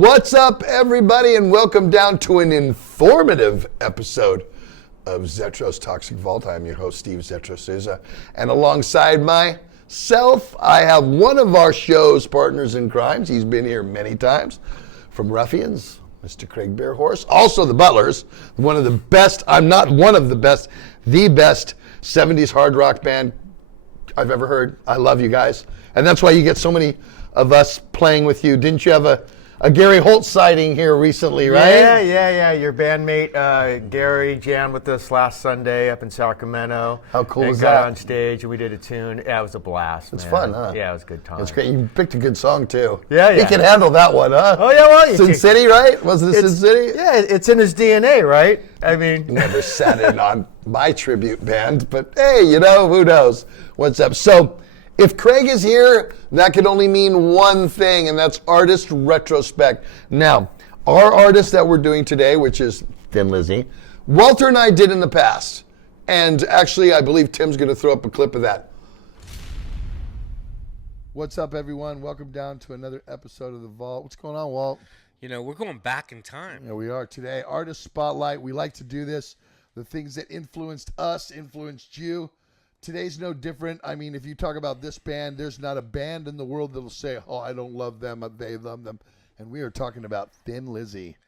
What's up, everybody, and welcome down to an informative episode of Zetro's Toxic Vault. I'm your host, Steve Zetro Souza, and alongside myself, I have one of our show's partners in crimes. He's been here many times, from Ruffians, Mr. Craig Behrhorst, also the Butlers, one of the best, I'm not one of the best, the best 70s hard rock band I've ever heard. I love you guys, and that's why you get so many of us playing with you. Didn't you have a Gary Holt sighting here recently, right? Yeah. Your bandmate Gary jammed with us last Sunday up in Sacramento. How cool and was got that? on stage and we did a tune. Yeah, it was a blast. It's man. fun, huh? Yeah, it was a good time. It's great. You picked a good song too. Yeah. He can handle that one, huh? Oh yeah, well, Sin City, right? Wasn't it Sin City? Yeah, it's in his DNA, right? I mean, never sat in on my tribute band, but hey, who knows what's up? So, if Craig is here, that could only mean one thing, and that's Artist Retrospect. Now, our artist that we're doing today, which is Thin Lizzy, Walter and I did in the past. And actually, I believe Tim's going to throw up a clip of that. What's up, everyone? Welcome down to another episode of The Vault. What's going on, Walt? We're going back in time. Yeah, we are today. Artist Spotlight. We like to do this. The things that influenced us, influenced you. Today's no different. I mean, if you talk about this band, there's not a band in the world that'll say, oh, I don't love them, they love them. And we are talking about Thin Lizzy.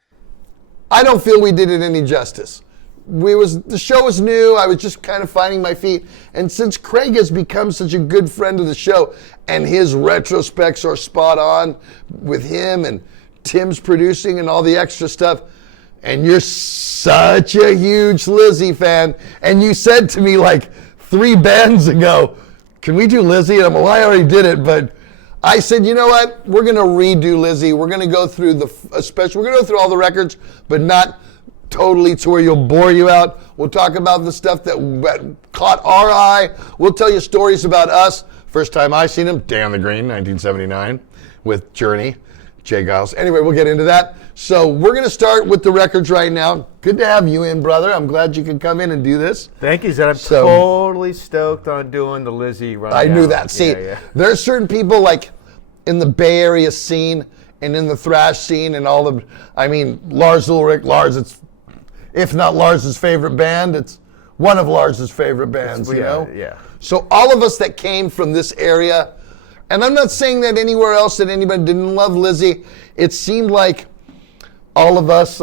I don't feel we did it any justice. The show was new. I was just kind of finding my feet. And since Craig has become such a good friend of the show, and his retrospects are spot on with him, and Tim's producing and all the extra stuff, and you're such a huge Lizzy fan, and you said to me like 3 bands ago, can we do Lizzy? And I'm like, well, I already did it, but I said, you know what? We're going to redo Lizzy. We're going to go through we're going to go through all the records, but not totally to where you'll bore you out. We'll talk about the stuff that caught our eye. We'll tell you stories about us. First time I seen him, Day on the Green, 1979, with Journey, Jay Giles. Anyway, we'll get into that. So we're going to start with the records right now. Good to have you in, brother. I'm glad you could come in and do this. thank you, Zed. I'm totally stoked on doing the Lizzy run. I knew that. See, there are certain people like in the Bay Area scene and in the thrash scene and all the, Lars Ulrich, it's, if not Lars's favorite band, it's one of Lars's favorite bands, Yeah. So all of us that came from this area, and I'm not saying that anywhere else that anybody didn't love Lizzy, it seemed like all of us,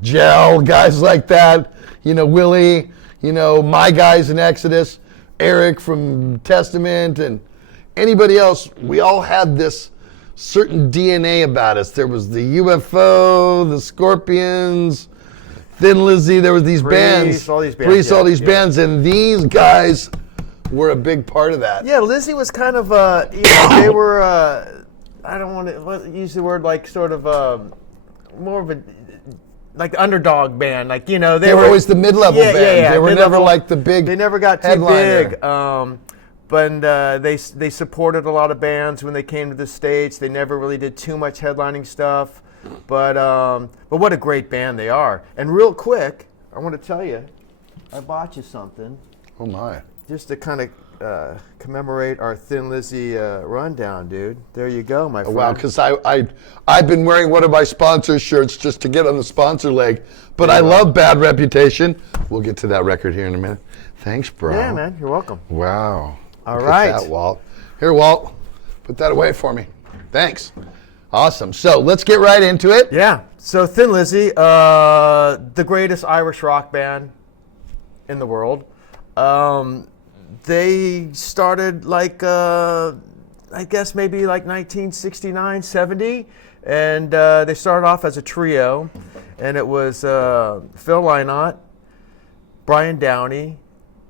Gel, guys like that, Willie, my guys in Exodus, Eric from Testament, and anybody else, we all had this certain DNA about us. There was the UFO, the Scorpions, Thin Lizzy, there was these bands. All these bands. Bands, and these guys were a big part of that. Yeah, Lizzy was kind of, they were, I don't want to use the word more of a the underdog band, they were always the mid-level band. They were never like the big. They never got headliner. too big. But they supported a lot of bands when they came to the States. They never really did too much headlining stuff. But what a great band they are. And real quick, I want to tell you, I bought you something. Oh my! Just to kind of commemorate our Thin Lizzy rundown, dude. There you go, my friend. Wow, because I've been wearing one of my sponsor shirts just to get on the sponsor leg, but I love Bad Reputation. We'll get to that record here in a minute. Thanks, bro. Yeah, man. You're welcome. Wow. All right. At that, Walt. Here, Walt. Put that away for me. Thanks. Awesome. So let's get right into it. Yeah. So Thin Lizzy, the greatest Irish rock band in the world. They started I guess maybe 1969, 70, and they started off as a trio, and it was Phil Lynott, Brian Downey,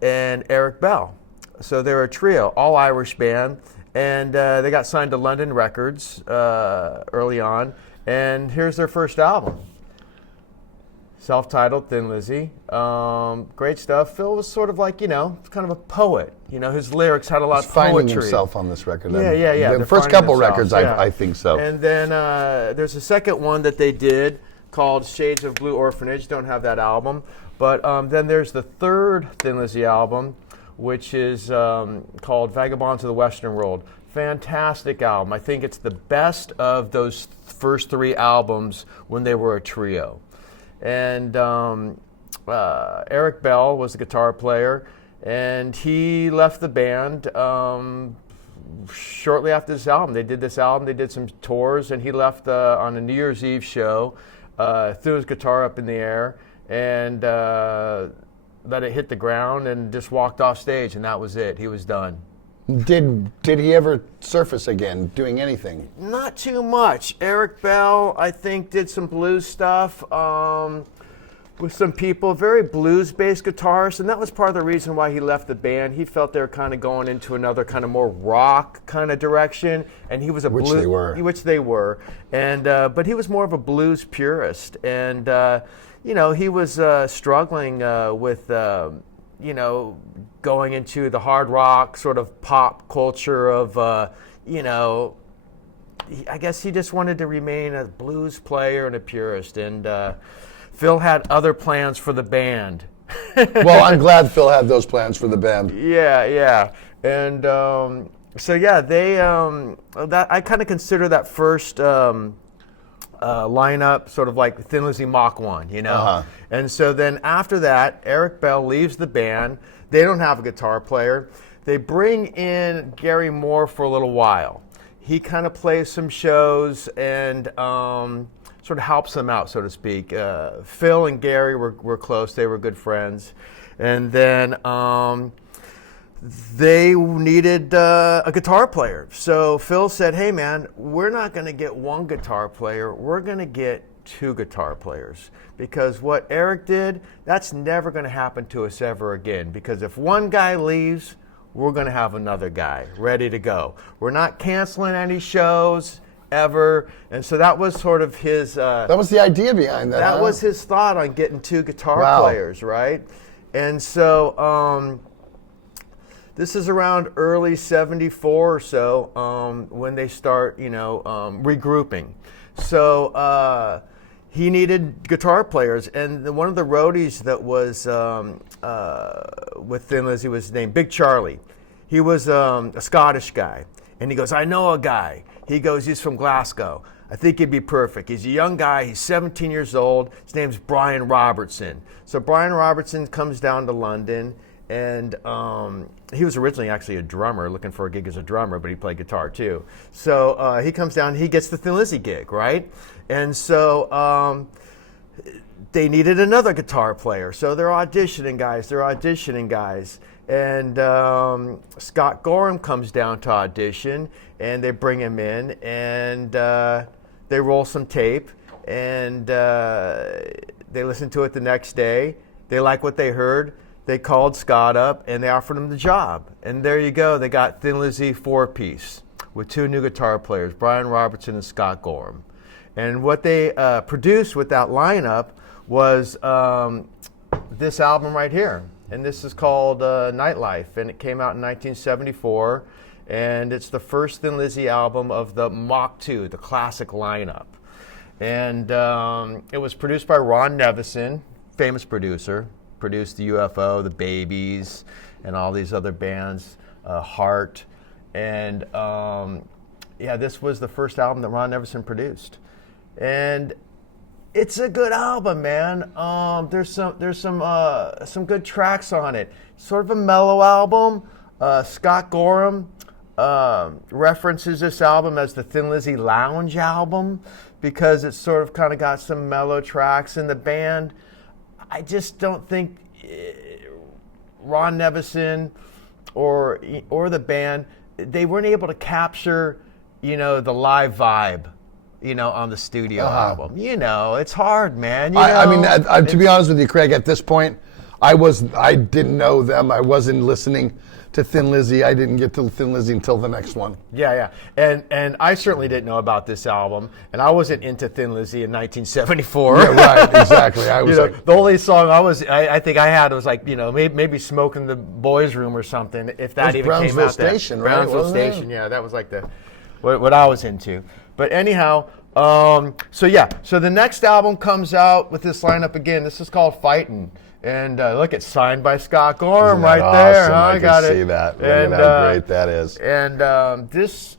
and Eric Bell. So they were a trio, all Irish band, and they got signed to London Records early on, and here's their first album. Self-titled, Thin Lizzy. Great stuff. Phil was sort of kind of a poet. His lyrics had a lot of poetry. He's finding himself on this record. Yeah. The first couple records, I think so. And then there's a second one that they did called Shades of Blue Orphanage. Don't have that album. But then there's the third Thin Lizzy album, which is called Vagabonds of the Western World. Fantastic album. I think it's the best of those first 3 albums when they were a trio. And Eric Bell was the guitar player, and he left the band shortly after this album. They did this album, they did some tours, and he left on a New Year's Eve show, threw his guitar up in the air, and let it hit the ground, and just walked off stage, and that was it. He was done. Did he ever surface again, doing anything? Not too much. Eric Bell, I think, did some blues stuff with some people, very blues-based guitarists, and that was part of the reason why he left the band. He felt they were kind of going into another kind of more rock kind of direction, and he was a Which they were. And but he was more of a blues purist, and he was struggling with going into the hard rock sort of pop culture of, I guess he just wanted to remain a blues player and a purist. And Phil had other plans for the band. Well, I'm glad Phil had those plans for the band. Yeah. And they, I kind of consider that first lineup sort of like Thin Lizzy Mach 1, Uh-huh. And so then after that, Eric Bell leaves the band. They don't have a guitar player. They bring in Gary Moore for a little while. He kind of plays some shows and sort of helps them out, so to speak. Phil and Gary were close. They were good friends. And then they needed a guitar player. So Phil said, hey, man, we're not going to get one guitar player. We're going to get 2 guitar players. Because what Eric did, that's never going to happen to us ever again. Because if one guy leaves, we're going to have another guy ready to go. We're not canceling any shows ever. And so that was sort of his... that was the idea behind that. That was his thought on getting 2 guitar players, right? And so this is around early 74 or so when they start, regrouping. So he needed guitar players. And one of the roadies that was with Thin Lizzy was named Big Charlie. He was a Scottish guy. And he goes, I know a guy. He goes, he's from Glasgow. I think he'd be perfect. He's a young guy. He's 17 years old. His name's Brian Robertson. So Brian Robertson comes down to London, and he was originally actually a drummer, looking for a gig as a drummer, but he played guitar too. So he comes down, he gets the Thin Lizzy gig, right? And so they needed another guitar player. So they're auditioning guys. And Scott Gorham comes down to audition, and they bring him in, and they roll some tape, and they listen to it the next day. They like what they heard. They called Scott up, and they offered him the job. And there you go. They got Thin Lizzy 4-piece with 2 new guitar players, Brian Robertson and Scott Gorham. And what they produced with that lineup was this album right here. And this is called Nightlife, and it came out in 1974. And it's the first Thin Lizzy album of the Mach 2, the classic lineup. And it was produced by Ron Nevison, famous producer. Produced the UFO, the Babies, and all these other bands, Heart. And this was the first album that Ron Nevison produced. And it's a good album, man. There's some good tracks on it. Sort of a mellow album. Scott Gorham references this album as the Thin Lizzy Lounge album because it's sort of kind of got some mellow tracks in the band. I just don't think Ron Nevison or the band, they weren't able to capture, the live vibe, on the studio album. It's hard, man. I mean, to be honest with you, Craig, at this point, I didn't know them. I wasn't listening to Thin Lizzy. I didn't get to Thin Lizzy until the next one. Yeah. And I certainly didn't know about this album, and I wasn't into Thin Lizzy in 1974. Yeah, right, exactly. I was the only song I think I had was like, maybe Smoking the Boys' Room or something, if that even came out. Station, right? Brownsville Station, yeah, that was like what I was into. But anyhow, So the next album comes out with this lineup again. This is called Fighting. And look, it's signed by Scott Gorham right there. Awesome. Huh? I got can it. see that. Look And at how great that is. And this,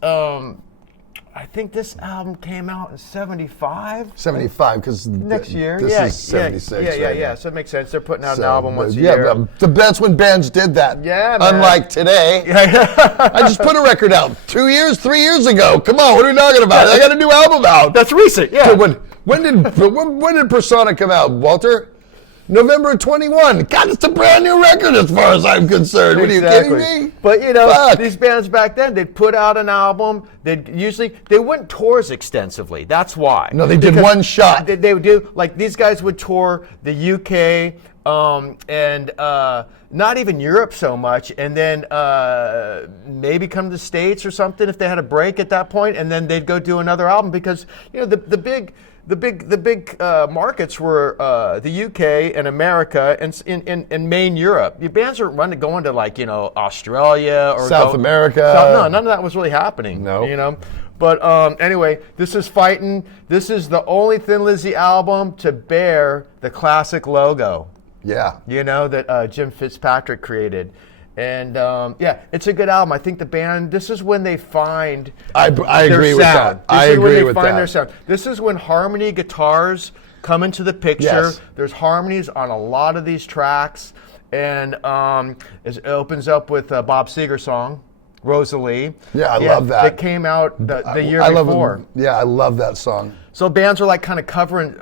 I think this album came out in 75. 75, because Next year. This yeah, is 76. Yeah, right yeah. now. So it makes sense. They're putting out an So, album once a year. That's when bands did that. Yeah, man. Unlike today. I just put a record out 2 years, 3 years ago. Come on, what are we talking about? I got a new album out. That's recent, yeah. So when did Persona come out, Walter? November 21. God, it's a brand new record as far as I'm concerned. What, are you kidding me? But Fuck. these bands back then, they'd put out an album. They wouldn't tour as extensively. That's why. No, they did one shot. They would do, like, these guys would tour the UK and not even Europe so much, and then maybe come to the States or something if they had a break at that point, and then they'd go do another album because the big markets were the UK and America and in main Europe. The bands aren't going to Australia or South America. No, none of that was really happening. No. But anyway, this is Fightin'. This is the only Thin Lizzy album to bear the classic logo. Yeah. That Jim Fitzpatrick created. And it's a good album. I think the band, this is when they find I their agree sound. with that. This I is when agree they with find that. their sound. This is when harmony guitars come into the picture. Yes. There's harmonies on a lot of these tracks. And it opens up with Bob Seger's song, Rosalie. Yeah, I love that. It came out the year before. I love that song. So bands were like kind of covering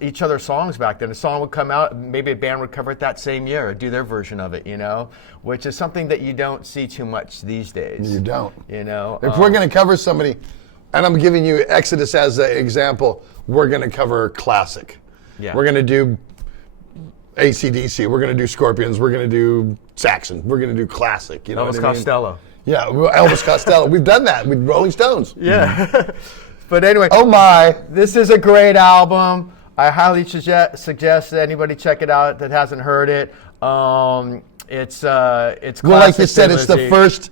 each other's songs back then. A song would come out, maybe a band would cover it that same year, or do their version of it, which is something that you don't see too much these days. You don't. If If we're going to cover somebody, and I'm giving you Exodus as an example, we're going to cover classic. Yeah. We're going to do AC/DC. We're going to do Scorpions. We're going to do Saxon. We're going to do classic. You know Elvis what I mean? Costello. Yeah, Elvis Costello. We've done that with Rolling Stones. Yeah. But anyway, Oh my. this is a great album. I highly suggest that anybody check it out that hasn't heard it. It's classic. Well, like you said, Thin it's the Lizzy. first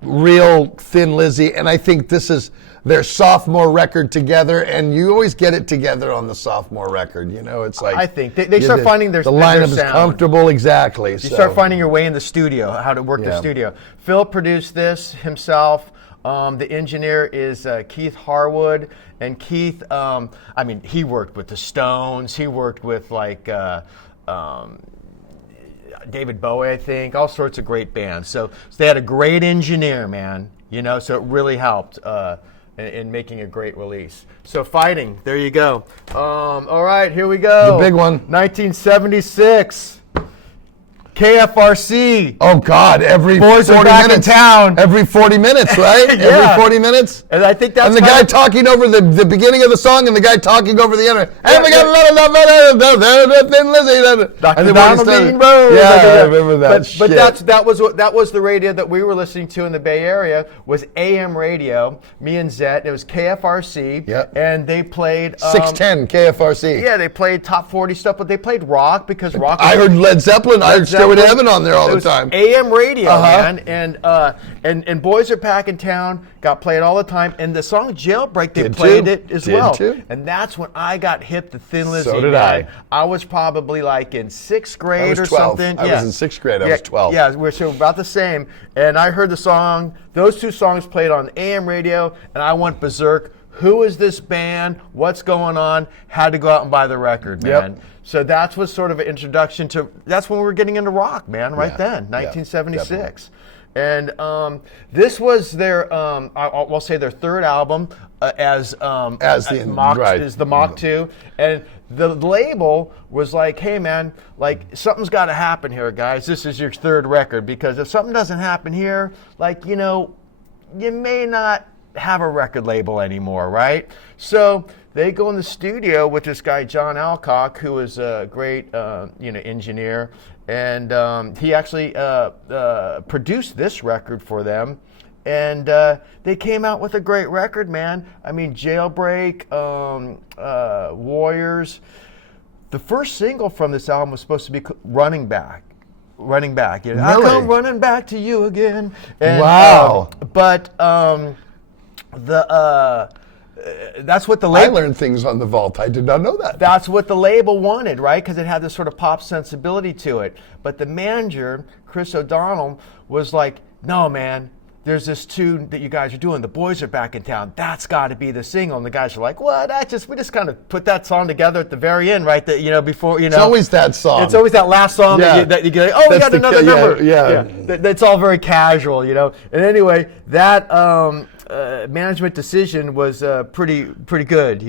real Thin Lizzy, and I think this is their sophomore record together, and you always get it together on the sophomore record. It's like I think they start finding the their lineup is sound. comfortable, exactly. You start finding your way in the studio, how to work the Yeah. studio. Phil produced this himself. The engineer is Keith Harwood, and Keith, he worked with the Stones. He worked with David Bowie, I think, all sorts of great bands. So they had a great engineer, man. So it really helped in making a great release. So Fighting, there you go. All right, here we go. The big one. 1976. KFRC. Oh God! Every Boys are 40 back in minutes. town. Every 40 minutes, right? Yeah. Every 40 minutes. And I think that's And the kind guy of- talking over the beginning of the song, and the guy talking over the end. And we got a lot of Thin Lizzy. Dr. Donald Dean Rose. Yeah, I remember that. But shit. that was the radio that we were listening to in the Bay Area, was AM radio. Me and Zet. It was KFRC. Yep. And they played 610 KFRC. Yeah, they played top 40 stuff, but they played rock because rock. I heard Led Zeppelin. I heard Stairway to Heaven on there all It the was time. AM radio, Uh-huh. man, and Boys Are Back in Town got played all the time, and the song Jailbreak they Did played too. it as Did well, too. and that's when I got hip to Thin Lizzy. So did man. I. I was probably like in sixth grade I was or 12. something. I was in sixth grade. I was 12. Yeah, we're so about the same. And I heard the song; those two songs played on AM radio, and I went berserk. Who is this band? What's going on? Had to go out and buy the record, man. Yep. So that was sort of an introduction to. That's when we were getting into rock, man. Right Yeah. then, Yeah, 1976, and this was their. I'll say their third album as the Mach right. is the Mach 2, and the label was like, hey man, like something's got to happen here, guys. This is your third record, because if something doesn't happen here, like you may not have a record label anymore, right? So they go in the studio with this guy John Alcock, who is a great engineer, and he actually produced this record for them, and they came out with a great record, man. I mean, Jailbreak, Warriors. The first single from this album was supposed to be Running Back. Running Back. You know, I Really? come running back to you again. And, Wow. that's what the I label. learned things on the vault. I did not know that. That's what the label wanted, right? Because it had this sort of pop sensibility to it. But the manager, Chris O'Donnell, was like, "No, man. There's this tune that you guys are doing. The boys are back in town. That's got to be the single." And the guys are like, "What? We just kind of put that song together at the very end, right? That before It's always that song. It's always that last song that you get. Oh, we got another number. Yeah. That's all very casual, And anyway, that management decision was pretty good,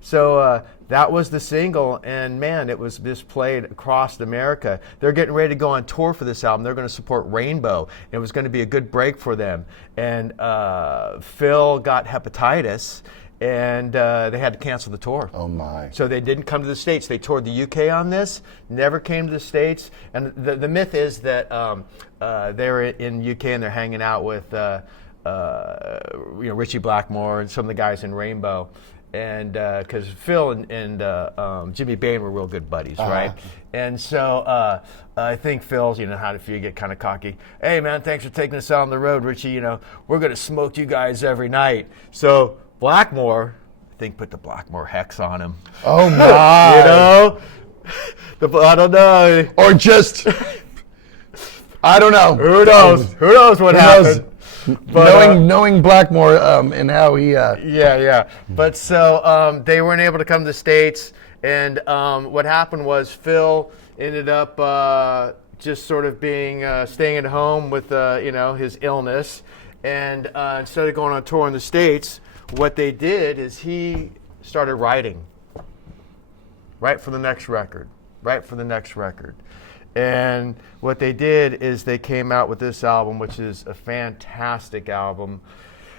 So that was the single, and man, it was just played across America. They're getting ready to go on tour for this album. They're going to support Rainbow. It was going to be a good break for them. And Phil got hepatitis, and they had to cancel the tour. Oh my! So they didn't come to the States. They toured the UK on this, never came to the States. And the myth is that they were in UK and they're hanging out with Richie Blackmore and some of the guys in Rainbow. And because Phil and Jimmy Bain were real good buddies, right? And so I think Phil's, how if you get kind of cocky. Hey, man, thanks for taking us out on the road, Richie. We're going to smoke you guys every night. So Blackmore, I think, put the Blackmore hex on him. Oh, my. I don't know. Or just, I don't know. Who knows? Who knows what happened? But, knowing Blackmore and how he... Yeah. But so they weren't able to come to the States, and what happened was Phil ended up just sort of staying at home with his illness, and instead of going on tour in the States, what they did is he started writing right for the next record. And what they did is they came out with this album, which is a fantastic album,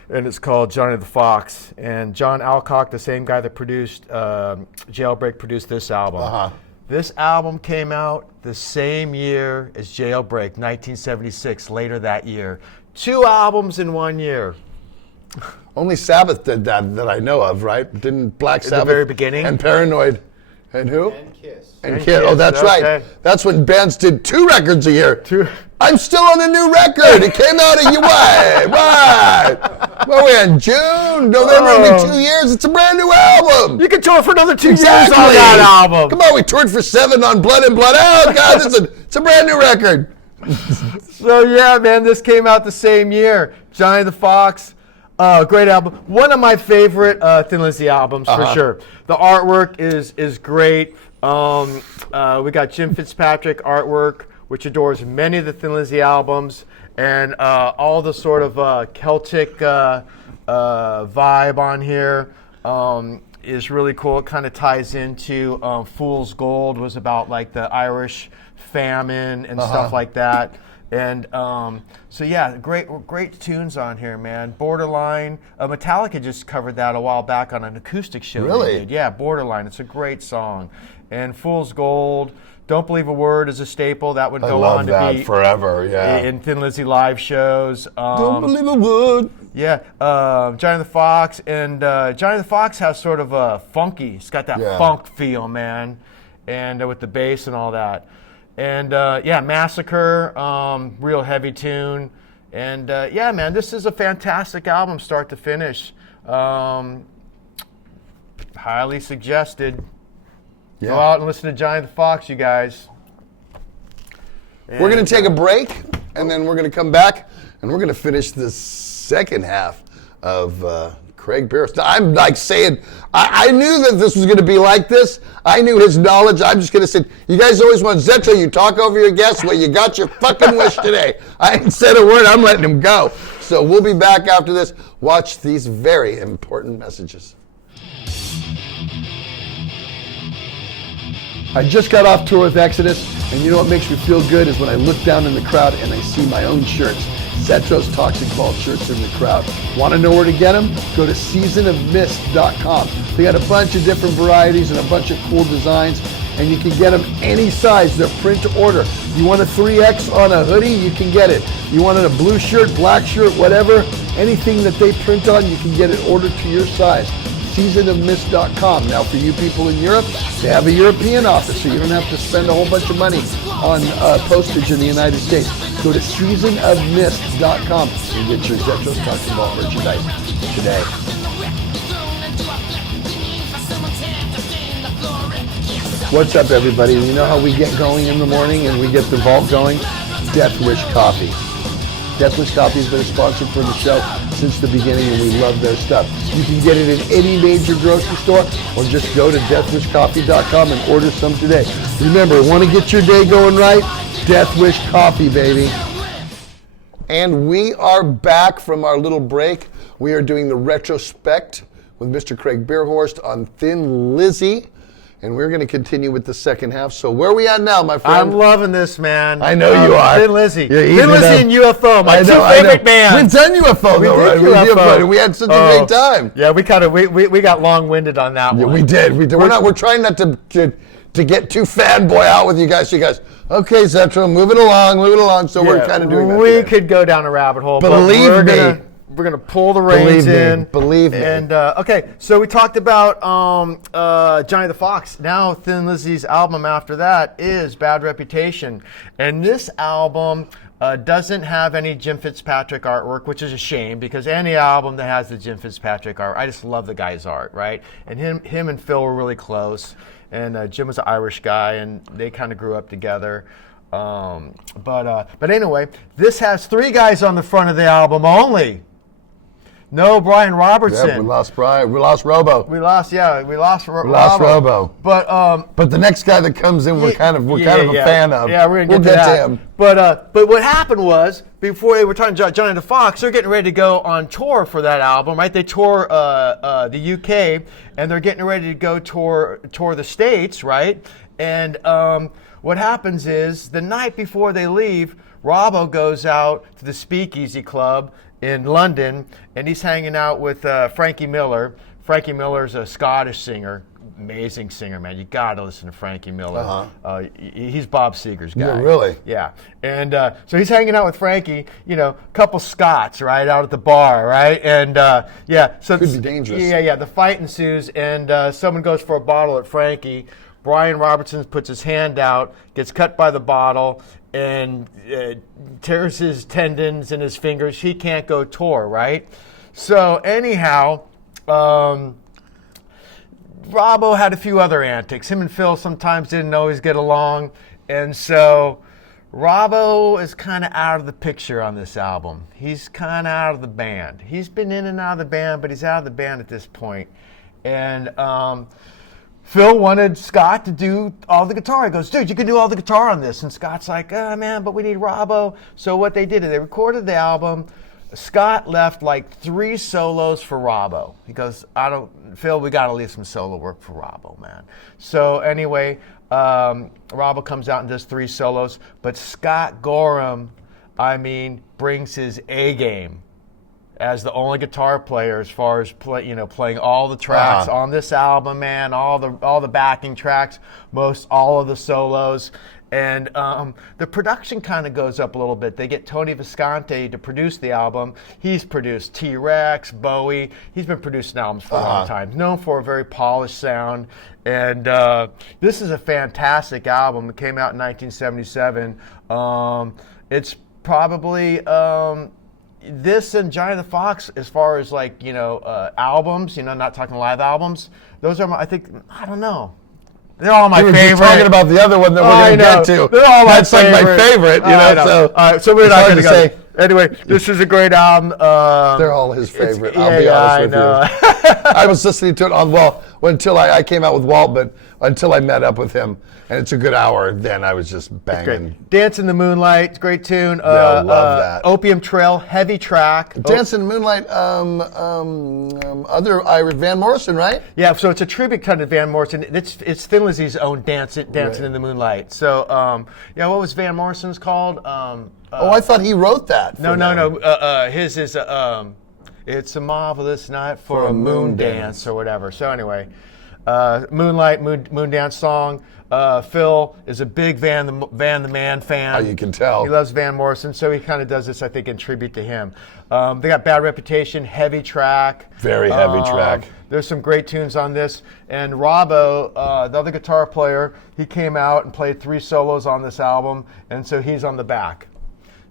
and it's called Johnny the Fox. And John Alcock, the same guy that produced Jailbreak, produced this album. This album came out the same year as Jailbreak, 1976, later that year. 2 albums in 1 year. Only Sabbath did that I know of, right? Didn't Black Sabbath? At the very beginning? And Paranoid. And who? And Kiss. And Kiss. Oh, that's okay. right. That's when bands did 2 records a year. I'm still on a new record. It came out in right. Well, we're in June, November, only 2 years. It's a brand new album. You can tour for another 2 years Exactly. on that album. Come on, we toured for 7 on Blood In, Blood Out. God, it's a brand new record. So yeah, man, this came out the same year. Johnny the Fox, great album. One of my favorite Thin Lizzy albums for sure. The artwork is great. We got Jim Fitzpatrick artwork, which adores many of the Thin Lizzy albums, and all the sort of Celtic vibe on here is really cool. It kind of ties into Fool's Gold, was about like the Irish famine and stuff like that. And so yeah, great tunes on here, man. Borderline, Metallica just covered that a while back on an acoustic show. Really? They did. Yeah, Borderline. It's a great song. And Fool's Gold, Don't Believe a Word is a staple. That would go on to be forever. Yeah. in Thin Lizzy live shows. Don't believe a word. Yeah, Johnny the Fox, and Johnny the Fox has sort of a funky. It's got that funk feel, man, and with the bass and all that. And Massacre, real heavy tune. And man, this is a fantastic album, start to finish. Highly suggested. Yeah. Go out and listen to Johnny the Fox, you guys. We're going to take a break, and then we're going to come back, and we're going to finish the second half of Craig Behrhorst. I'm like saying, I knew that this was going to be like this. I knew his knowledge. I'm just going to say, you guys always want Zetro, you talk over your guests. Well, you got your fucking wish today. I ain't said a word. I'm letting him go. So we'll be back after this. Watch these very important messages. I just got off tour with Exodus, and you know what makes me feel good is when I look down in the crowd and I see my own shirts. Zetro's Toxic Vault shirts in the crowd. Want to know where to get them? Go to seasonofmist.com. They got a bunch of different varieties and a bunch of cool designs, and you can get them any size. They're print to order. You want a 3X on a hoodie? You can get it. You wanted a blue shirt, black shirt, whatever, anything that they print on, you can get it ordered to your size. seasonofmist.com. Now, for you people in Europe, they have a European office, so you don't have to spend a whole bunch of money on postage in the United States. Go to seasonofmist.com and get your Zetro's Toxic Vault merchandise today. What's up, everybody? You know how we get going in the morning and we get the vault going? Death Wish Coffee. Death Wish Coffee has been a sponsor for the show since the beginning, and we love their stuff. You can get it in any major grocery store, or just go to deathwishcoffee.com and order some today. Remember, want to get your day going right? Death Wish Coffee, baby. And we are back from our little break. We are doing the retrospect with Mr. Craig Behrhorst on Thin Lizzy. And we're going to continue with the second half. So where are we at now, my friend? I'm loving this, man. I know you are. Thin Lizzy. You're Thin Lizzy and UFO, my two favorite bands. We've done UFO, though, right? UFO. We had such a great time. Yeah, we got long-winded on that one. Yeah, we did. We're trying not to get too fanboy out with you guys. So you guys, okay, Zetro, move it along. So we're kind of doing that. We could go down a rabbit hole. Believe me. We're gonna pull the reins in. Believe me. And okay, so we talked about Johnny the Fox. Now Thin Lizzy's album after that is Bad Reputation, and this album doesn't have any Jim Fitzpatrick artwork, which is a shame because any album that has the Jim Fitzpatrick art, I just love the guy's art, right? And him and Phil were really close, and Jim was an Irish guy, and they kind of grew up together. But anyway, this has 3 guys on the front of the album only. No Brian Robertson. Yep, we lost Brian. We lost Robo. We lost Robo. But the next guy that comes in, we're kind of a fan of. Yeah, we're gonna get to him. But what happened was before they were talking to Johnny the Fox, they're getting ready to go on tour for that album, right? They tour the UK, and they're getting ready to go tour the States, right? And what happens is the night before they leave, Robbo goes out to the Speakeasy Club in London, and he's hanging out with Frankie Miller. Frankie Miller's a Scottish singer, amazing singer, man. You got to listen to Frankie Miller. He's Bob Seger's guy. Yeah, really? Yeah. And so he's hanging out with Frankie, a couple Scots, right, out at the bar, right? And so could be dangerous. Yeah. The fight ensues, and someone goes for a bottle at Frankie. Brian Robertson puts his hand out, gets cut by the bottle, and tears his tendons in his fingers. He can't go tour, right? So anyhow, Robbo had a few other antics. Him and Phil sometimes didn't always get along, and so Robbo is kind of out of the picture on this album. He's kind of out of the band. He's been in and out of the band, but he's out of the band at this point. And Phil wanted Scott to do all the guitar. He goes, dude, you can do all the guitar on this. And Scott's like, oh, man, but we need Robbo. So what they did is they recorded the album. Scott left like 3 solos for Robbo. He goes, Phil, we got to leave some solo work for Robbo, man. So anyway, Robbo comes out and does 3 solos. But Scott Gorham, brings his A game as the only guitar player as far as playing all the tracks on this album, man, all the backing tracks, all of the solos. And the production kind of goes up a little bit. They get Tony Visconti to produce the album. He's produced T-Rex, Bowie. He's been producing albums for a long time. Known for a very polished sound. And this is a fantastic album. It came out in 1977. It's probably this and Johnny the Fox, as far as albums, not talking live albums, those are I don't know. They're all my favorite. We're talking about the other one that we're going to get to. They're all my favorite. That's my favorite, So, all right, so we're not going to say. Anyway, this is a great album. They're all his favorite. I'll be honest with you. I was listening to it on until I came out with Walt, but until I met up with him, and it's a good hour. Then I was just banging. Dance in the Moonlight, it's a great tune. I love that. Opium Trail, heavy track. Dance in the Moonlight, Van Morrison, right? Yeah, so it's a tribute to Van Morrison. It's Thin Lizzy's own Dancing in the Moonlight. So, what was Van Morrison's called? I thought he wrote that. No. His is It's a Marvelous Night for a Moon Dance or whatever. So anyway, Moonlight, Moon Dance song. Phil is a big Van the Man fan. Oh, you can tell. He loves Van Morrison, so he kind of does this, I think, in tribute to him. They got Bad Reputation, heavy track. Very heavy track. There's some great tunes on this. And Robbo, the other guitar player, he came out and played 3 solos on this album, and so he's on the back.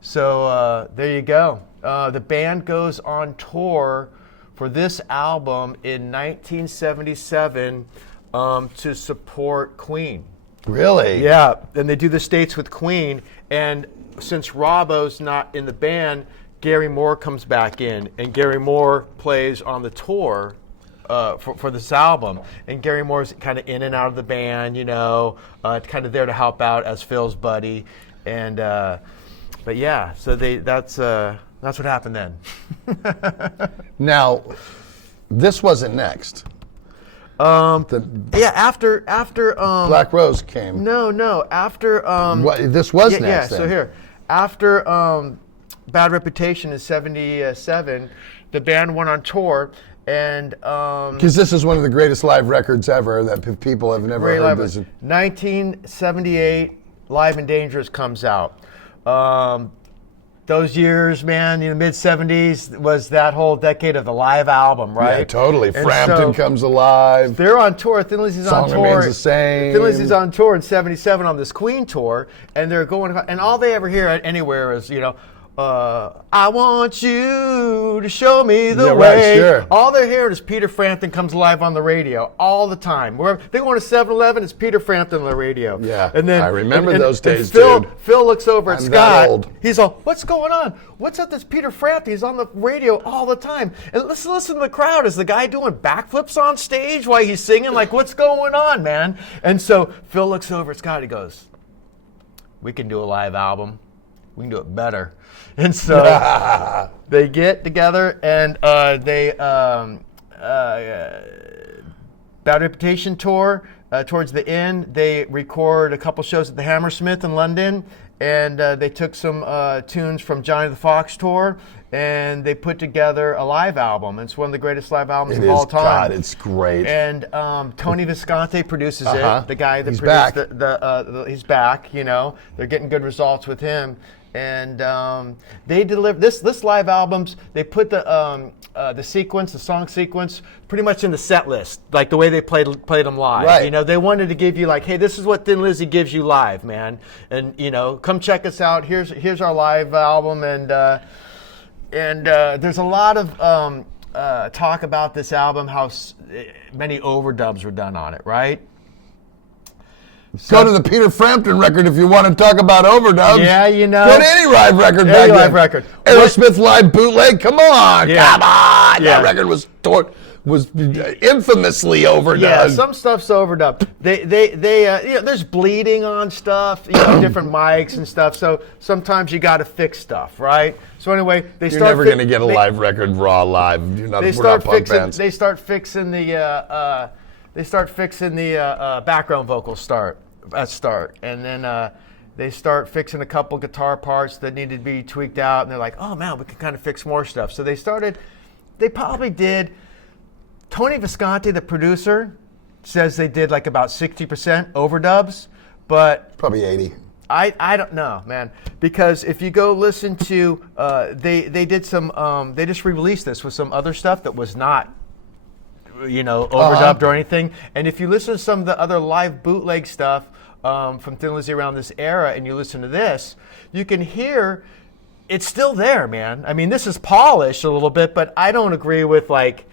So there you go. The band goes on tour for this album in 1977. to support Queen. Really? Yeah, and they do the States with Queen, and since Robbo's not in the band, Gary Moore comes back in, and Gary Moore plays on the tour for this album. And Gary Moore's kind of in and out of the band, kind of there to help out as Phil's buddy. And but yeah, so that's what happened then. Now, this wasn't next. After Black Rose came. No, after this was next. Yeah, then. so here, after Bad Reputation in '77, the band went on tour, and because this is one of the greatest live records ever that people have never heard. 1978, Live and Dangerous comes out. Those years, man, in the mid-'70s was that whole decade of the live album, right? Yeah, totally. And Frampton comes alive. They're on tour. Thin Lizzy's on Song tour. remains the same. Thin Lizzy's on tour in '77 on this Queen tour, and they're going, and all they ever hear anywhere is, I want you to show me the way. Right, sure. All they're hearing is Peter Frampton comes live on the radio all the time. Wherever they go to 7-Eleven, it's Peter Frampton on the radio. Yeah, and then I remember those days, Phil, dude. Phil looks over at I'm Scott. that old. He's all, "What's going on? What's up? This Peter Frampton. He's on the radio all the time." And listen to the crowd. Is the guy doing backflips on stage while he's singing? Like, what's going on, man? And so Phil looks over at Scott. He goes, "We can do a live album. We can do it better." And so they get together, and they Bad Reputation tour. Towards the end, they record a couple shows at the Hammersmith in London, and they took some tunes from Johnny the Fox tour, and they put together a live album. It's one of the greatest live albums of all time. God, it's great. And Tony Visconti produces it. The guy that He's produced back. he's back. They're getting good results with him. And they deliver this live albums. They put the sequence, the song sequence, pretty much in the set list, like the way they played them live. Right. They wanted to give you like, hey, this is what Thin Lizzy gives you live, man. And come check us out. Here's our live album. And there's a lot of talk about this album, how many overdubs were done on it, right? Go to the Peter Frampton record if you want to talk about overdubs. Yeah, Go to any live record back Any then. live record. Aerosmith live bootleg. Come on, Yeah. come on. Yeah. That record was infamously overdone. Yeah, some stuff's overdubbed. There's bleeding on stuff, different mics and stuff. So sometimes you got to fix stuff, right? So anyway, You're never going to get a live record raw live. We're not punk bands. They start fixing the background vocals at start, and then they start fixing a couple guitar parts that needed to be tweaked out, and they're like, oh man, we can kind of fix more stuff. So they probably did. Tony Visconti, the producer, says they did like about 60% overdubs, but Probably 80. I don't know, man, because if you go listen to they did some they just re-released this with some other stuff that was not overdubbed or anything. And if you listen to some of the other live bootleg stuff from Thin Lizzy around this era, and you listen to this, you can hear it's still there, man. I mean, this is polished a little bit, but I don't agree with like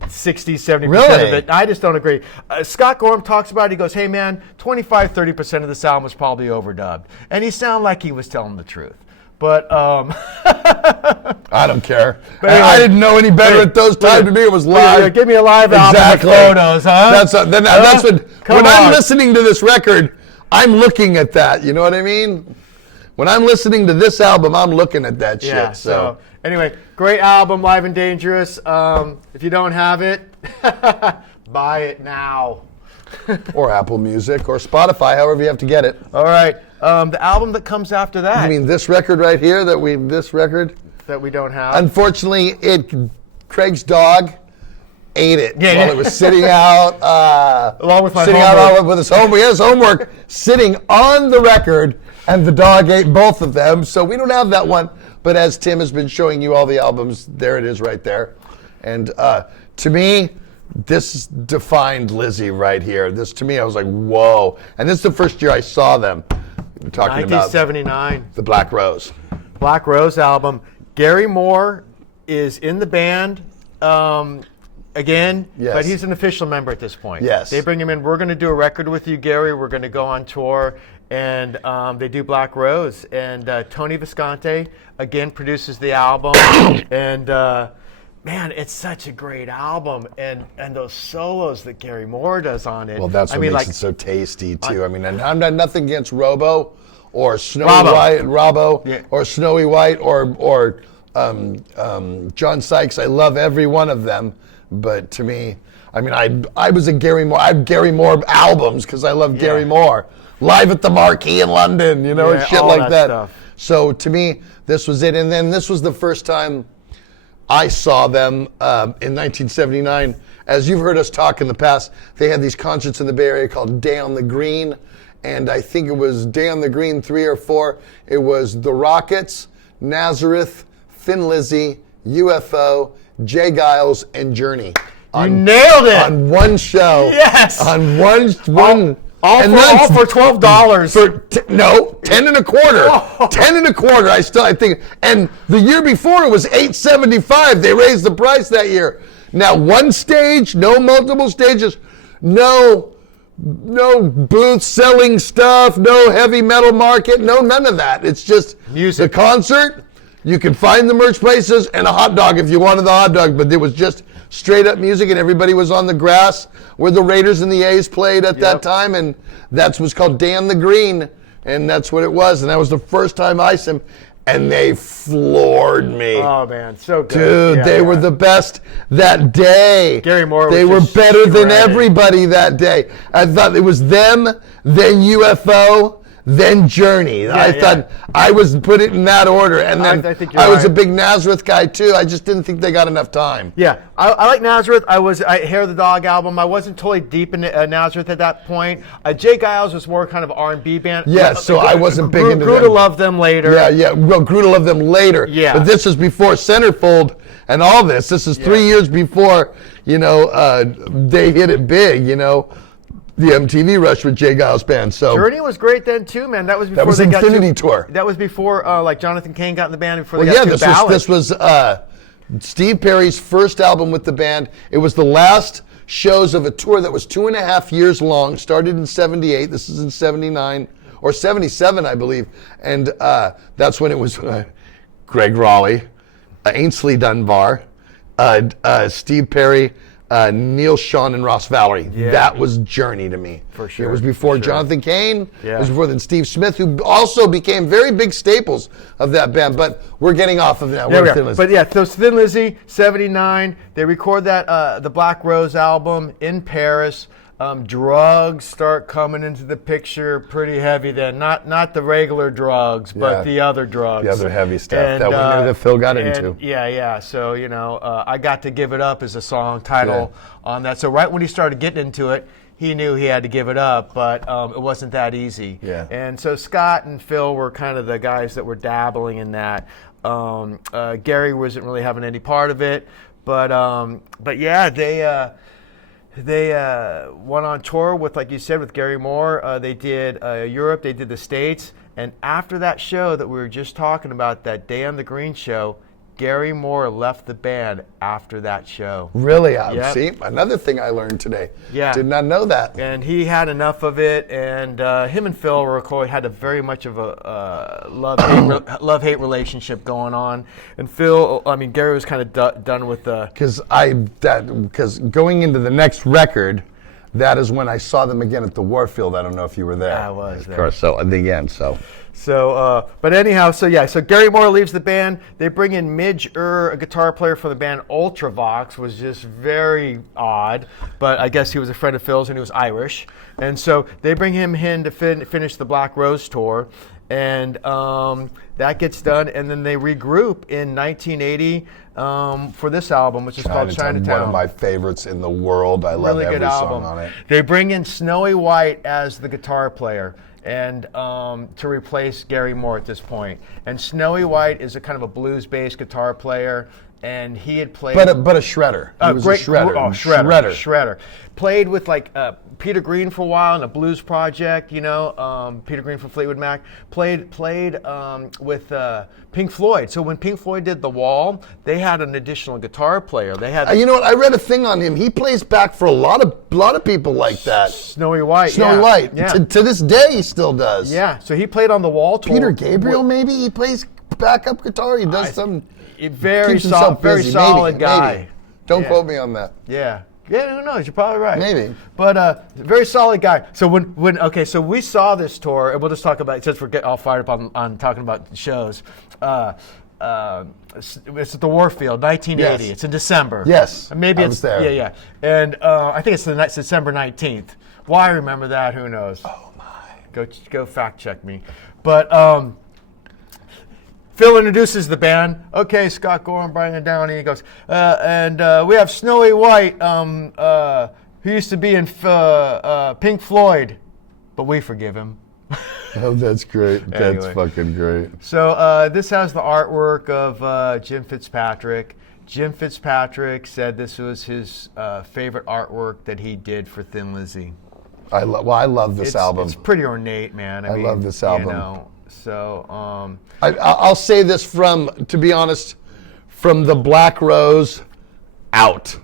60-70% of it. I just don't agree. Scott Gorham talks about it. He goes, hey man, 25-30% of this album was probably overdubbed, and he sounded like he was telling the truth. But I don't care. But anyway, I didn't know any better at those times. To me, it was live. Give me a live album with photos, huh? That's when I'm listening to this record, I'm looking at that. You know what I mean? When I'm listening to this album, I'm looking at that Yeah, shit. So anyway, great album, Live and Dangerous. If you don't have it, buy it now. or Apple Music or Spotify, however you have to get it. All right. The album that comes after that. I mean, this record right here that we don't have. Unfortunately, Craig's dog ate it while yeah. it was sitting out. Along with my sitting homework. out with his homework. He has homework sitting on the record, and the dog ate both of them. So we don't have that one. But as Tim has been showing you all the albums, there it is right there. And to me, this defined Lizzy right here. This, to me, I was like, whoa. And this is the first year I saw them. We're talking 1979. about the Black Rose. Black Rose album. Gary Moore is in the band. again, Yes. but he's an official member at this point. Yes. They bring him in. We're going to do a record with you, Gary. We're going to go on tour. And they do Black Rose. And Tony Visconti, again, produces the album. And, man, it's such a great album. And those solos that Gary Moore does on it. Well, that's what I mean, makes like, it so tasty, too. I mean, and I'm not nothing against Robo or Snowy Robbo. White, Robbo, Yeah. or Snowy White, or John Sykes. I love every one of them. But to me, I mean, I was a Gary Moore. I have Gary Moore albums because I love Gary Moore. Live at the Marquee in London, you know, and shit all like that that. stuff. So to me, this was it. And then this was the first time I saw them in 1979. As you've heard us talk in the past, they had these concerts in the Bay Area called Day on the Green. And I think it was Day on the Green 3 or 4. It was The Rockets, Nazareth, Thin Lizzy, UFO, Jay Giles, and Journey. You nailed it! On one show. Yes! On one. All for $12. No, 10 and a quarter. Oh. 10 and a quarter. I think. And the year before it was $8.75. They raised the price that year. Now one stage, no multiple stages, no booth selling stuff, no heavy metal market, no none of that. It's just music. The concert. You could find the merch places and a hot dog if you wanted the hot dog, but it was just straight up music, and everybody was on the grass where the Raiders and the A's played at that time, and that's what's called Day on the Green, and that's what it was, and that was the first time I saw them, and they floored me. Oh man, so good. Dude, they were the best that day. Gary Moore They was were just better than shredded. everybody that day. I thought it was them, then UFO, then Journey. I thought I was put it in that order, and then I think you're I was a right. big Nazareth guy too. I just didn't think they got enough time. Yeah, I like Nazareth. I Hair of the Dog album. I wasn't totally deep in Nazareth at that point. Jay Giles was more kind of R&B band. Yeah, so I wasn't big into Grew them. to love them later. Yeah. Well, grew to love them later. Yeah. But this is before Centerfold and all this. This is 3 years before, they hit it big, the MTV rush with Jay Giles Band. So Journey was great then too, man. That was before was they got Infinity to, Tour. That was before like Jonathan Cain got in the band before they Well, got yeah, to ballads. this was Steve Perry's first album with the band. It was the last shows of a tour that was 2.5 years long. Started in '78. This is in '79 or '77, I believe. And that's when it was Greg Raleigh, Ainsley Dunbar, Steve Perry, Neil Sean, and Ross Valerie. Yeah. That was Journey to me. For sure, It was before for sure. Jonathan Cain. Yeah. It was before then Steve Smith, who also became very big staples of that band. But we're getting off of that. There we We're are. Thin But yeah, so Thin Lizzy, '79. They record that the Black Rose album in Paris. Drugs start coming into the picture pretty heavy then. Not the regular drugs, but Yeah. the other drugs. The other heavy stuff that we know that Phil got into. Yeah. So, I Got to Give It Up is a song title on that. So right when he started getting into it, he knew he had to give it up, but it wasn't that easy. Yeah. And so Scott and Phil were kind of the guys that were dabbling in that. Gary wasn't really having any part of it, but yeah, they went on tour with, like you said, with Gary Moore. They did Europe, they did the States, and after that show that we were just talking about, that Day on the Green show, Gary Moore left the band after that show. Really? Yep. See, another thing I learned today. Yeah. Did not know that. And he had enough of it, and him and Phil had a very much of a love-hate relationship going on. And Gary was kind of done with the... Because going into the next record, that is when I saw them again at the Warfield. I don't know if you were there. I was there. Of course, so again, so. So, but anyhow, so Gary Moore leaves the band. They bring in Midge a guitar player from the band Ultravox, was just very odd, but I guess he was a friend of Phil's and he was Irish. And so they bring him in to finish the Black Rose tour, and that gets done, and then they regroup in 1980 for this album, which is called Chinatown. One of my favorites in the world. I love Really every good song album. on it. They bring in Snowy White as the guitar player, and to replace Gary Moore at this point. And Snowy White is a kind of a blues-based guitar player, and he had played. But a shredder. He was great a shredder. Shredder. Played with like Peter Green for a while in a blues project. Peter Green from Fleetwood Mac. Played with Pink Floyd. So when Pink Floyd did The Wall, they had an additional guitar player. They had. You know what? I read a thing on him. He plays back for a lot of people like that. Snowy White. Snowy White. Yeah. To this day, he still does. Yeah. So he played on The Wall tour. Peter Gabriel, maybe he plays backup guitar. He does some. Very solid guy. Maybe. Don't quote me on that. Yeah. Yeah, who knows? You're probably right. Maybe. But very solid guy. So so we saw this tour, and we'll just talk about it since we're getting all fired up on talking about shows. It's at the Warfield, 1980. Yes. It's in December. Yes. Maybe I was there. Yeah. And I think it's December 19th. Why I remember that? Who knows? Oh my. Go fact check me. But Phil introduces the band. Okay, Scott Gorham, Brian Downey. He goes, and we have Snowy White, who used to be in Pink Floyd, but we forgive him. Oh, that's great. Anyway. That's fucking great. So this has the artwork of Jim Fitzpatrick. Jim Fitzpatrick said this was his favorite artwork that he did for Thin Lizzy. I love this album. It's pretty ornate, man. I mean, love this album. So I'll say this to be honest, from the Black Rose out,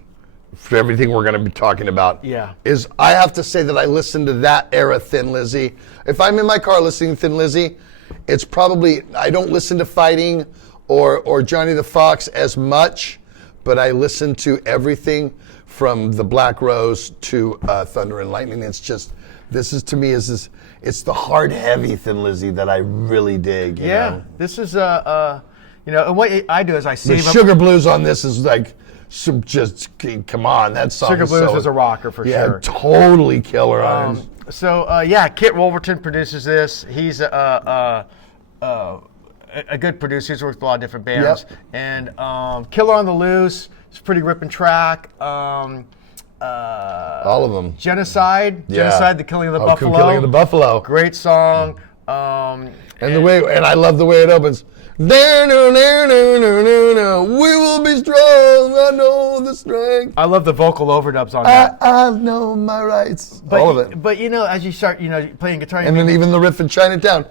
for everything we're going to be talking about, is I have to say that I listened to that era Thin Lizzy. If I'm in my car listening to Thin Lizzy, it's probably, I don't listen to Fighting or Johnny the Fox as much, but I listen to everything from the Black Rose to Thunder and Lightning. It's just, this is to me it's the hard, heavy Thin Lizzy that I really dig. You know? This is and what I do is I The save up. Sugar Blues on this is like, just come on, that song. Sugar Blues is a rocker for sure. Yeah, totally killer on it. Kit Wolverton produces this. He's a good producer. He's worked with a lot of different bands. Yep. And Killer on the Loose is a pretty ripping track. All of them. Genocide, The Killing of the Buffalo. Killing of the Buffalo. Great song. And I love the way it opens. We will be strong. I know the strength. I love the vocal overdubs on that. I know my rights. All of it. But as you start, playing guitar, And then even the riff in Chinatown.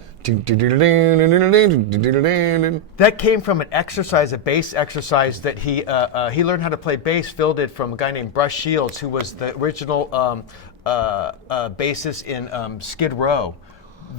That came from an exercise, a bass exercise that he learned how to play bass. Phil did from a guy named Bruce Shields, who was the original bassist in Skid Row.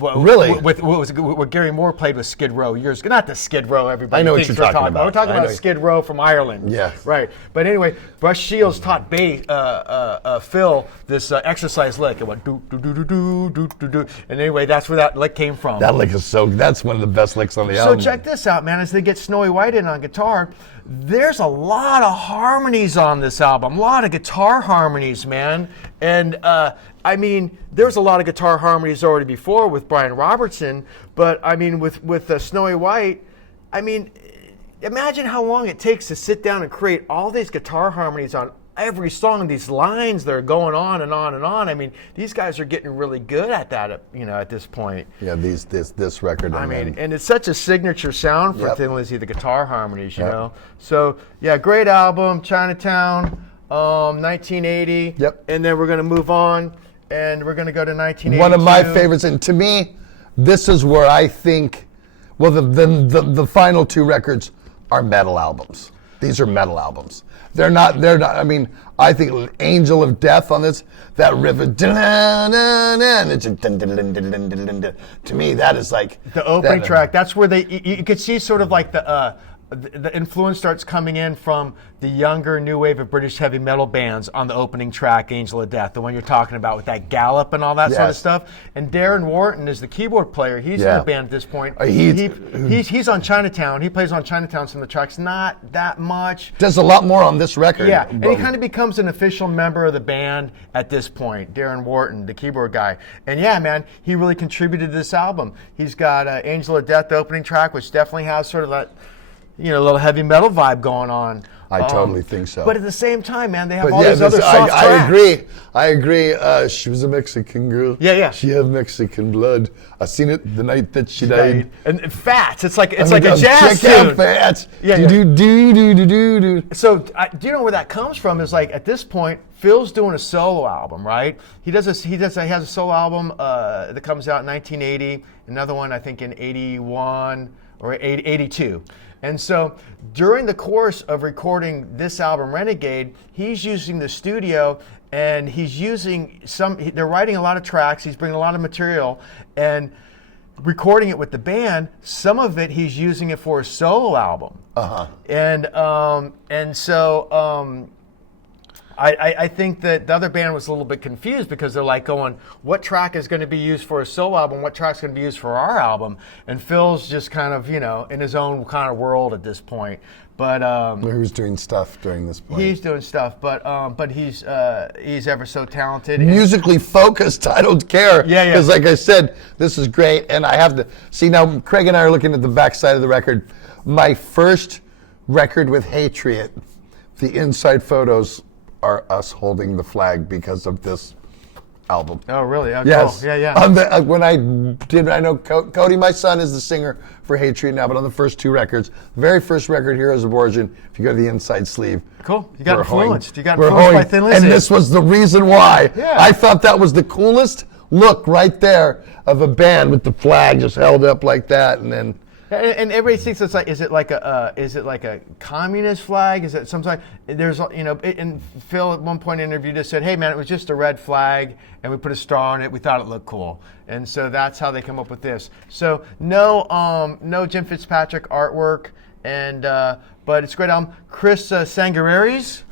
Really? What Gary Moore played with Skid Row years ago. Not the Skid Row everybody I know what thinks you're we're talking about. We're talking about Skid Row from Ireland. Yes. Right. But anyway, Bruce Shields taught Phil this exercise lick. It went do do do do do do do do. And anyway, that's where that lick came from. That lick is that's one of the best licks on the album. So check this out, man. As they get Snowy White in on guitar, there's a lot of harmonies on this album. A lot of guitar harmonies, man. And there's a lot of guitar harmonies already before with Brian Robertson, but with Snowy White, imagine how long it takes to sit down and create all these guitar harmonies on every song. These lines that are going on and on and on. These guys are getting really good at that, at this point. Yeah, this record. And it's such a signature sound for Thin Lizzy, the guitar harmonies, you know. So yeah, great album, Chinatown, 1980. Yep. And then we're gonna move on. And we're going to go to 1982. One of my favorites, and to me, this is where I think, the final two records are metal albums. These are metal albums. They're not, I think Angel of Death on this, that riff, to me, that is like... The opening track, that's where you could see sort of like the influence starts coming in from the younger new wave of British heavy metal bands on the opening track, Angel of Death, the one you're talking about with that gallop and all that sort of stuff. And Darren Wharton is the keyboard player. He's in the band at this point. He's on Chinatown. He plays on Chinatown some of the tracks, not that much. Does a lot more on this record. Yeah, and he kind of becomes an official member of the band at this point, Darren Wharton, the keyboard guy. And yeah, man, he really contributed to this album. He's got Angel of Death, the opening track, which definitely has sort of that, little heavy metal vibe going on. I totally think so. But at the same time, man, they have But all these other soft tracks. I agree. She was a Mexican girl. Yeah. She had Mexican blood. I seen it the night that she died. And Fats. It's like a jazz check out tune. Fats. Yeah. Do. So do you know where that comes from? Is like at this point, Phil's doing a solo album, right? He has a solo album that comes out in 1980. Another one I think in 81 or 82. And so during the course of recording this album, Renegade, he's using the studio and he's using they're writing a lot of tracks, he's bringing a lot of material and recording it with the band. Some of it he's using it for a solo album. And so I think that the other band was a little bit confused because they're like going, what track is going to be used for a solo album? What track's going to be used for our album? And Phil's just kind of, in his own kind of world at this point. But he was doing stuff during this point. He's doing stuff, but he's ever so talented. Musically focused, I don't care. Yeah. Because like I said, this is great, and I have to see now. Craig and I are looking at the backside of the record. My first record with Hatred, the inside photos are us holding the flag because of this album. Oh, really? Oh, yes. Cool. Yeah. When I know Cody, my son, is the singer for Hatred now, but on the first two records, the very first record, Heroes of Origin, if you go to the inside sleeve. Cool. You got influenced. You got we're influenced by hoeing. Thin Lizzy. And this was the reason why. Yeah. I thought that was the coolest look right there of a band with the flag just held up like that, and then. And everybody thinks it's like, is it like a communist flag? Is it sometimes there's and Phil at one point in the interview just said, hey man, it was just a red flag and we put a star on it. We thought it looked cool, and so that's how they come up with this. So no Jim Fitzpatrick artwork, and but it's a great album. Chris Tangrides,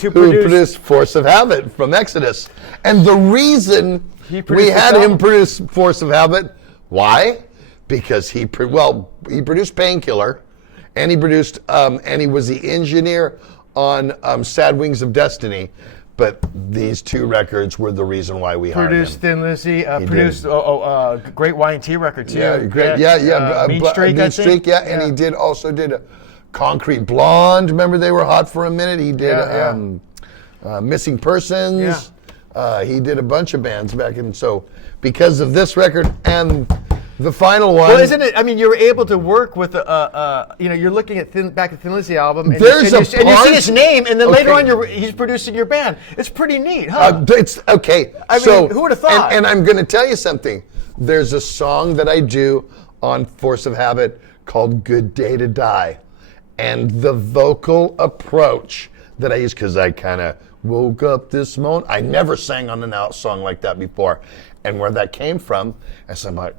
who produced Force of Habit from Exodus, and the reason we had him produce Force of Habit. Why? Because he produced Painkiller, and he produced and he was the engineer on Sad Wings of Destiny. But these two records were the reason why we hired him. Produced Thin Lizzy, produced great Y&T record too. Yeah, great. Yeah. Mean Streak, and he also did a Concrete Blonde. Remember they were hot for a minute. He did Missing Persons. Yeah. He did a bunch of bands back in. So because of this record and the final one. Well, isn't it? I mean, you were able to work with you're looking at back at Thin Lizzy album, and you see his name, and then later on he's producing your band. It's pretty neat, huh? It's okay. I mean, who would have thought? And I'm going to tell you something. There's a song that I do on Force of Habit called "Good Day to Die," and the vocal approach that I use, because I kind of woke up this morning. I never sang on a song like that before. And where that came from,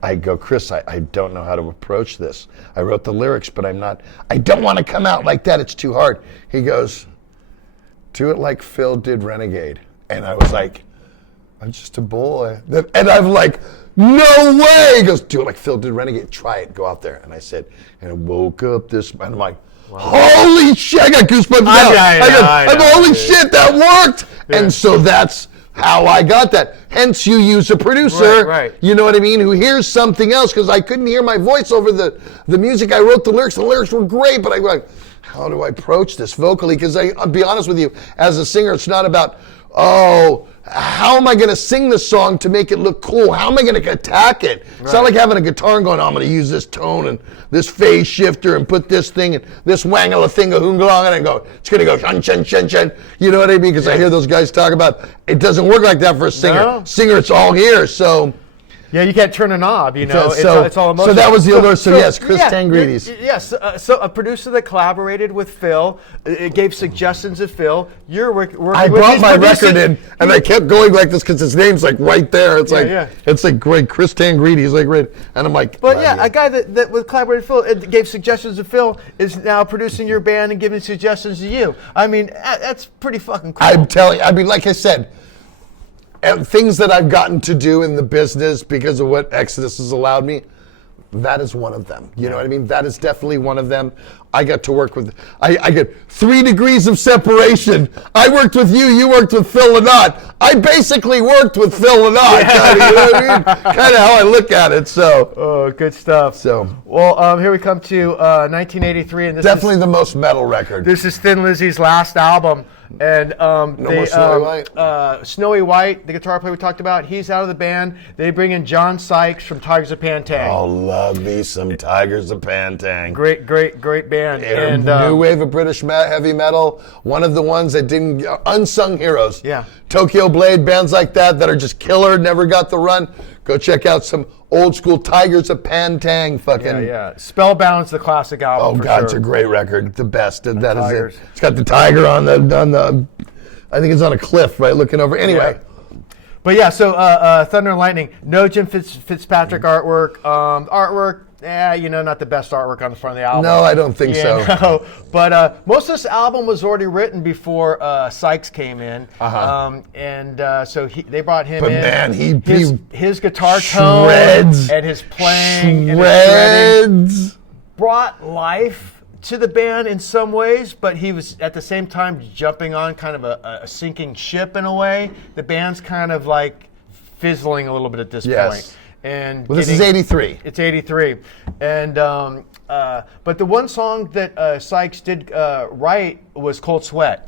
I go, Chris, I don't know how to approach this. I wrote the lyrics, but I don't want to come out like that. It's too hard. He goes, do it like Phil did Renegade. And I was like, I'm just a boy. And I'm like, no way. He goes, do it like Phil did Renegade. Try it. Go out there. And I said, and I woke up this, and I'm like, holy shit, I got goosebumps now. Holy shit, that worked. Yeah. And so that's how I got that. Hence, you use a producer, right. You know what I mean, who hears something else, because I couldn't hear my voice over the music. I wrote the lyrics. The lyrics were great, but I go like, how do I approach this vocally? Because I'll be honest with you, as a singer, it's not about, how am I going to sing the song to make it look cool? How am I going to attack it? Right. It's not like having a guitar and going, I'm going to use this tone and this phase shifter and put this thing and this wangala thinga hoongalong, and I go, it's going to go shun shun shun shun. You know what I mean? Because I hear those guys talk about, it doesn't work like that for a singer. No. Singer, it's all here. So yeah, you can't turn a knob, it's all emotional. So that was the other. So yes, Chris Tangrides. Yes, so a producer that collaborated with Phil, it gave suggestions to Phil. You're working with I brought my record in, and I kept going like this because his name's like right there. It's it's like great Chris Tangrides, like right, and I'm like. But a guy that with collaborated Phil and gave suggestions to Phil is now producing your band and giving suggestions to you. I mean, that's pretty fucking cool. I'm telling you, I mean, like I said. And things that I've gotten to do in the business because of what Exodus has allowed me, that is one of them. You know what I mean? That is definitely one of them. I got to work with, I get 3 degrees of separation. I worked with you, you worked with Phil Lynott. I basically worked with Phil Lynott, kinda, you know what I mean? Kind of how I look at it, so. Oh, good stuff. So. Well, here we come to 1983, and this Definitely is, the most metal record. this is Thin Lizzy's last album. And more Snowy White? Snowy White, the guitar player we talked about, he's out of the band. They bring in John Sykes from Tigers of Pantang. Oh, love me some Tigers of Pantang. Great band. And new wave of British heavy metal. One of the ones that didn't, unsung heroes. Yeah. Tokyo Blade, bands like that are just killer, never got the run. Go check out some old school Tigers of Pantang fucking. Yeah. Spellbound's the classic album. Oh for God, sure. it's a great record. The best. That is Tigers. it. It's got the tiger on the I think it's on a cliff, right, looking over. Anyway. Yeah. But yeah, so Thunder and Lightning, no Jim Fitzpatrick artwork. Artwork, not the best artwork on the front of the album. No, I don't think so. No. But most of this album was already written before Sykes came in. So they brought him But in. man, his guitar shreds, tone and his playing and his shreds. brought life to the band in some ways, but he was at the same time jumping on kind of a sinking ship in a way. The band's kind of like fizzling a little bit at this point. And this is 83. It's 83. And but the one song that Sykes did write was Cold Sweat.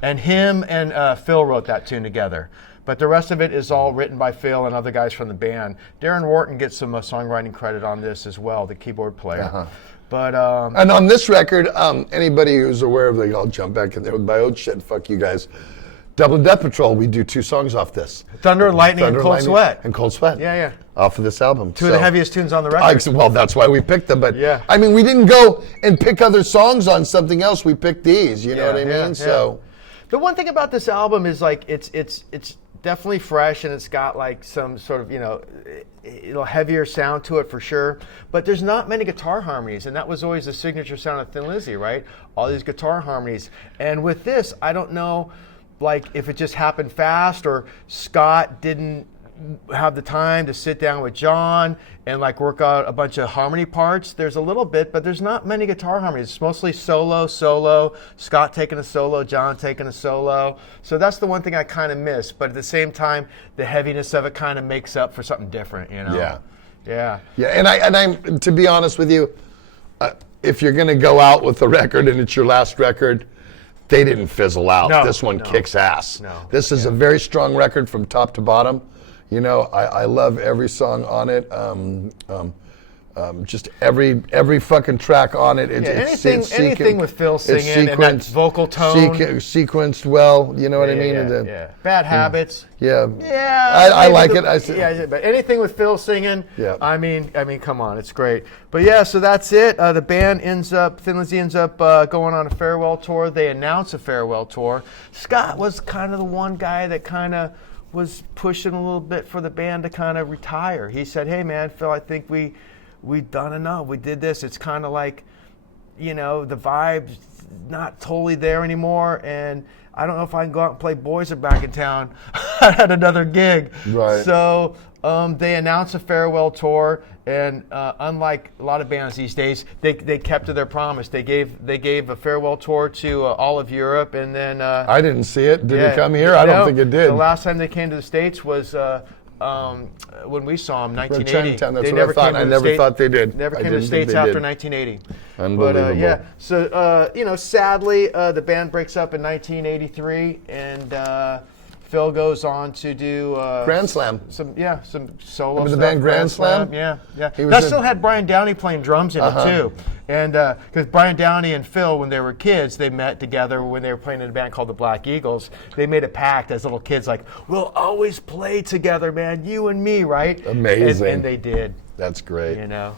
And him and Phil wrote that tune together. But the rest of it is all written by Phil and other guys from the band. Darren Wharton gets some songwriting credit on this as well, the keyboard player. But and on this record, anybody who's aware of I'll jump back in there with my old shit. Fuck you guys. Double Death Patrol. We do 2 songs off this. Thunder and Lightning and Cold Sweat. And Cold Sweat. Yeah. Off of this album. Two of the heaviest tunes on the record. Well, that's why we picked them. But yeah. I mean, we didn't go and pick other songs on something else. We picked these. You know what I mean? So. The one thing about this album is it's definitely fresh, and it's got like some sort of heavier sound to it for sure. But there's not many guitar harmonies, and that was always the signature sound of Thin Lizzy, right? All these guitar harmonies. And with this, I don't know, if it just happened fast or Scott didn't have the time to sit down with John and work out a bunch of harmony parts. There's a little bit, but there's not many guitar harmonies. It's mostly solo, Scott taking a solo, John taking a solo. So that's the one thing I kind of miss. But at the same time, the heaviness of it kind of makes up for something different, Yeah. Yeah. And I'm to be honest with you, if you're going to go out with a record and it's your last record, they didn't fizzle out. No, this one kicks ass. No. This is a very strong record from top to bottom. I love every song on it. Just every fucking track on it. Anything with Phil singing and that vocal tone. Sequenced well, you know what I mean? Yeah. Bad Habits. Yeah. Yeah. I like it. But anything with Phil singing, yeah. I mean, come on, it's great. But yeah, so that's it. The band Thin Lizzy ends up going on a farewell tour. They announce a farewell tour. Scott was kind of the one guy that kind of was pushing a little bit for the band to kind of retire. He said, "Hey man, Phil, I think we've done enough. We did this. It's kind of like, the vibe's not totally there anymore, and I don't know if I can go out and play Boys Are Back in Town at another gig." Right. So they announced a farewell tour, and unlike a lot of bands these days, they kept to their promise. They gave a farewell tour to all of Europe, and then I didn't see it. Did it come here? I don't think it did. The last time they came to the States was when we saw them, 1980. Chinatown, that's what I thought. I never thought they did. Never came to the States after 1980. Unbelievable. But so sadly, the band breaks up in 1983, and Phil goes on to do Grand Slam. Some solo. Remember the stuff. band Grand Slam? Yeah. That still had Brian Downey playing drums in it too, and because Brian Downey and Phil, when they were kids, they met together when they were playing in a band called the Black Eagles. They made a pact as little kids, we'll always play together, man, you and me, right? Amazing. And they did. That's great. Yeah.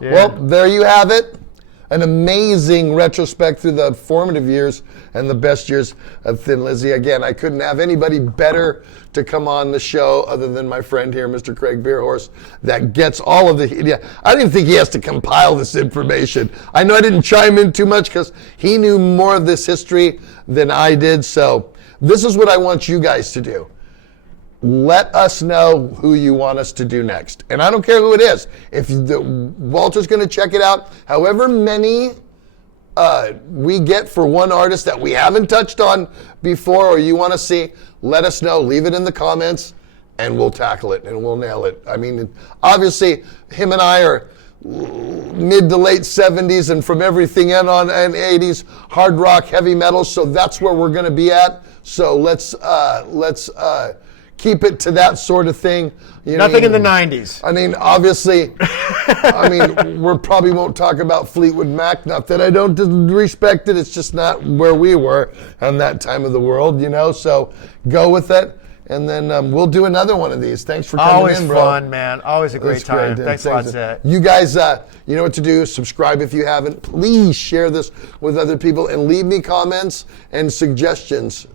Well, there you have it. An amazing retrospect through the formative years and the best years of Thin Lizzy. Again, I couldn't have anybody better to come on the show other than my friend here, Mr. Craig Behrhorst, that gets all of the... Yeah, I didn't think he has to compile this information. I know I didn't chime in too much because he knew more of this history than I did. So this is what I want you guys to do. Let us know who you want us to do next. And I don't care who it is. If Walter's going to check it out, however many we get for one artist that we haven't touched on before or you want to see, let us know. Leave it in the comments, and we'll tackle it, and we'll nail it. I mean, obviously, him and I are mid to late 70s, and from everything in on and 80s, hard rock, heavy metal, so that's where we're going to be at. So let's keep it to that sort of thing. Nothing in the 90s. I mean, obviously, we probably won't talk about Fleetwood Mac. Not that I don't respect it. It's just not where we were on that time of the world, So go with it. And then we'll do another one of these. Thanks for coming Always in, bro. fun, man. Always a great That's time. great, Thanks a lot, Zet. You guys, you know what to do. Subscribe if you haven't. Please share this with other people and leave me comments and suggestions.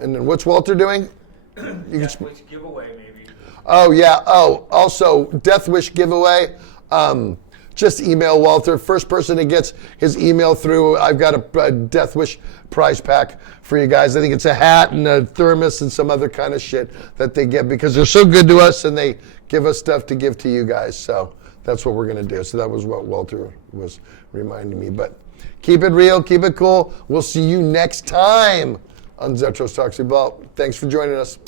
And then what's Walter doing? Death Wish giveaway, maybe. Oh, yeah. Oh, also, Death Wish giveaway. Just email Walter. First person that gets his email through, I've got a Death Wish prize pack for you guys. I think it's a hat and a thermos and some other kind of shit that they get because they're so good to us and they give us stuff to give to you guys. So that's what we're going to do. So that was what Walter was reminding me. But keep it real. Keep it cool. We'll see you next time on Zetro's Toxic Vault. Thanks for joining us.